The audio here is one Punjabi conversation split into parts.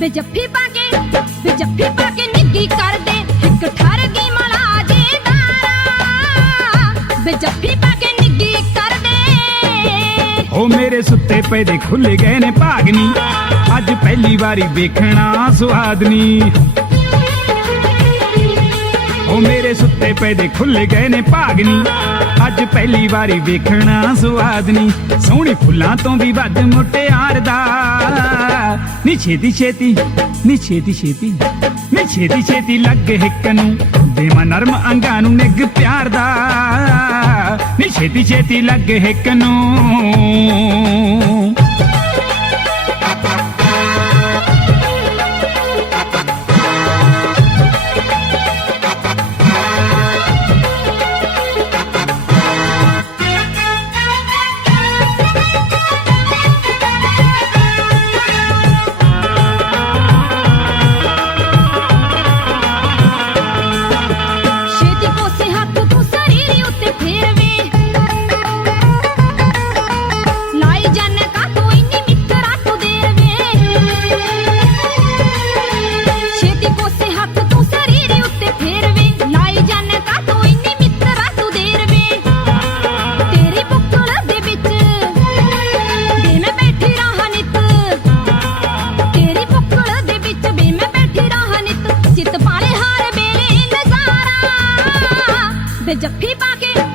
ਵੇ ਜੱਫੀ ਪਾ ਕੇ ਨਿੱਗੀ ਕਰਦੇ, ਇੱਕ ਠਰ ਗਈ ਮਲਾ ਜੇ ਦਾਰਾ ਵੇ ਜੱਫੀ ਪਾ ਕੇ ਨਿੱਗੀ ਕਰਦੇ। ਓ ਮੇਰੇ ਸੁੱਤੇ ਪਏ ਦੇ ਖੁੱਲ ਗਏ ਨੇ ਭਾਗਨੀ, ਅੱਜ ਪਹਿਲੀ ਵਾਰੀ ਵੇਖਣਾ ਸੁਆਦਨੀ। ਓ ਮੇਰੇ ਸੁੱਤੇ ਪਏ ਦੇ ਖੁੱਲ ਗਏ ਨੇ ਭਾਗਨੀ। ਅੱਜ ਪਹਿਲੀ ਵਾਰੀ ਵੇਖਣਾ ਸੁਹਾਦਨੀ ਸੋਹਣੀ ਫੁੱਲਾਂ ਤੋਂ ਵੀ ਵੱਧ ਮੁਟਿਆਰ ਦਾ ਨੀ ਛੇਤੀ ਛੇਤੀ, ਨੀ ਛੇਤੀ ਛੇਤੀ, ਨੀ ਛੇਤੀ ਛੇਤੀ ਲੱਗ ਹਿੱਕ ਨੂੰ। ਦੇਵਾਂ ਨਰਮ ਅੰਗਾਂ ਨੂੰ ਨਿੱਘ ਪਿਆਰ ਦਾ। ਨੀ ਛੇਤੀ ਛੇਤੀ ਲੱਗ ਹਿੱਕ ਨੂੰ।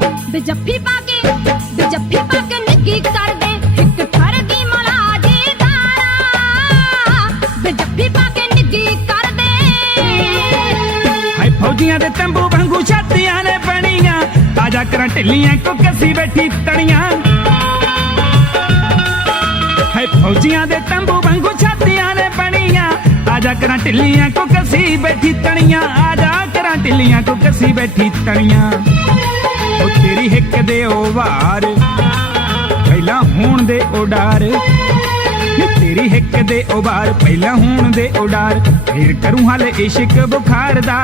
ਪਾ ਪਾ ਕੇ ਬੇ ਪਾ ਕੇ ਨਿੱਗੀ ਕਰਦੇ, ਇੱਕ ਠਰ ਦੀ ਮਲਾ ਜੇ ਦਾਰਾ ਬੇ ਪਾ ਕੇ ਨਿੱਗੀ ਕਰਦੇ। ਹਾਏ, ਫੌਜੀਆਂ ਦੇ ਤੰਬੂ ਵਾਂਗੂ ਛਾਤੀਆਂ ਨੇ ਬਣੀਆਂ ਤਾਜ਼ਾ ਕਰਾਂ ਢਿੱਲੀਆਂ ਕੋ ਕੱਸੀ ਬੈਠੀ ਤਣੀਆਂ। ਹਾਏ, ਫੌਜੀਆਂ ਦੇ ਤੰਬੂ ਵਾਂਗੂ ਛਾਤੀਆਂ ਨੇ ਬਣੀਆਂ ਆਜਾ ਕਰਾਂ ਢਿੱਲੀਆਂ ਕੋ ਕੱਸੀ ਬੈਠੀ ਤਣੀਆਂ। ਆਜਾ ਕਰਾਂ ਢਿੱਲੀਆਂ ਕੋ ਕੱਸੀ ਬੈਠੀ ਤਣੀਆਂ। ਉਹ ਤੇਰੀ ਹਿੱਕ ਦੇ ਉਹ ਵਾਰ। ਪਹਿਲਾਂ ਹੋਣ ਦੇ ਉਡਾਰ ਨੀ ਤੇਰੀ ਹਿੱਕ ਦੇ ਉਬਾਰ ਪਹਿਲਾਂ ਹੋਣ ਦੇ ਉਡਾਰ ਫਿਰ ਕਰੂੰ ਹਾਲੇ ਇਸ਼ਕ ਬੁਖਾਰ ਦਾ।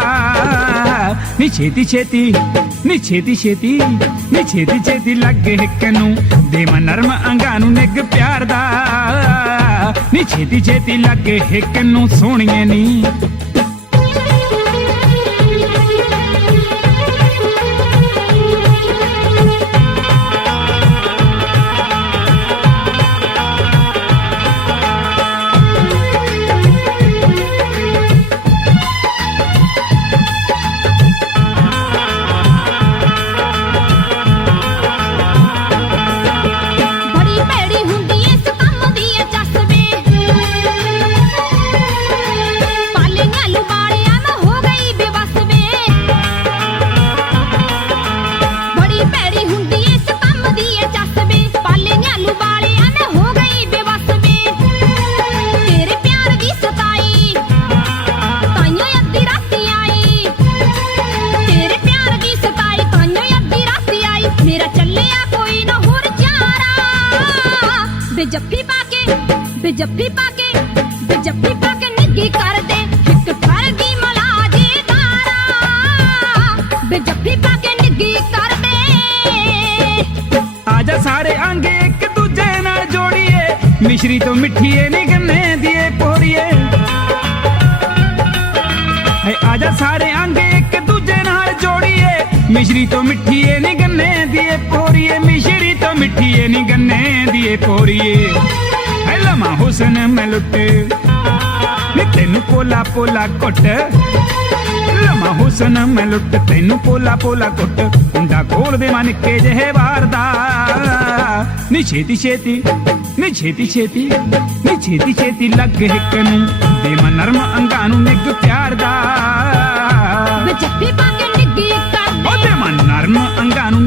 ਨੀ ਛੇਤੀ ਛੇਤੀ, ਨੀ ਛੇਤੀ ਛੇਤੀ, ਨੀ ਛੇਤੀ ਛੇਤੀ ਲੱਗ ਹਿੱਕ ਨੂੰ। ਦੇਵਾਂ ਨਰਮ ਅੰਗਾਂ ਨੂੰ ਨਿੱਘ ਪਿਆਰ ਦਾ। ਨੀ ਛੇਤੀ ਛੇਤੀ ਲੱਗ ਹਿੱਕ ਨੂੰ ਸੋਹਣੀਏ ਨੀ। ਚਾਰਾ ਪਾ ਕੇ ਬੇ ਪਾ ਕੇ ਬੇ ਪਾ ਕੇ ਨਿੱਗੀ ਕਰਦੇ। ਇੱਕ ਠਰ ਗਈ ਮਲਾ ਜੇ ਤਾਰਾ ਪਾ ਕੇ ਨਿੱਗੀ ਕਰਦੇ। ਆਜਾ ਸਾਰੇ ਆਂਗੇ ਇੱਕ ਦੂਜੇ ਨਾਲ ਜੋੜੀਏ। ਮਿਸ਼ਰੀ ਤੋਂ ਮਿੱਠੀਏ ਨੀ ਗੰਨੇ ਦੀਏ ਪੋਰੀਏ। ਹੈ, ਆਜਾ ਸਾਰੇ ਆਂਗੇ ਇੱਕ ਦੂਜੇ ਨਾਲ ਜੋੜੀਏ। ਮਿਸ਼ਰੀ ਤੋਂ ਮਿੱਠੀਏ ਨੀ ਗੰਨੇ ਦੀਏ ਪੋਰੀਏ। ਮਿਸ਼ਰੀ ਤੋਂ ਮਿੱਠੀਏ ਨੀ ਗੰਨੇ ਪੋਰੀਏ। ਪੋਰੀਏ ਐਲਮਾ ਹੁਸਨ ਮੈਂ ਨੀ ਤੈਨੂੰ ਪੋਲਾ ਪੋਲਾ ਘੁੱਟ ਲਮਾ ਹੁਸਨ ਮੈਂ ਤੈਨੂੰ ਪੋਲਾ ਪੋਲਾ ਘੁੱਟ ਹੁੰਦਾ ਕੋਲ ਦੇ ਮਨ ਕੇ ਜਹੇ ਵਾਰ ਨੀ ਛੇਤੀ ਛੇਤੀ ਨੀ ਛੇਤੀ ਛੇਤੀ ਨੀ ਛੇਤੀ ਛੇਤੀ ਲੱਗ ਇੱਕ ਨੂੰ। ਦੇ ਮਨ ਨਰਮ ਅੰਗਾਂ ਨੂੰ ਨਿੱਗ ਪਿਆਰ ਦਾ ਵਿੱਚ ਪਾ ਕੇ ਨਿੱਗੀ ਕਰ ਦੇ ਮਨ ਨਰਮ ਅੰਗਾਂ ਨੂੰ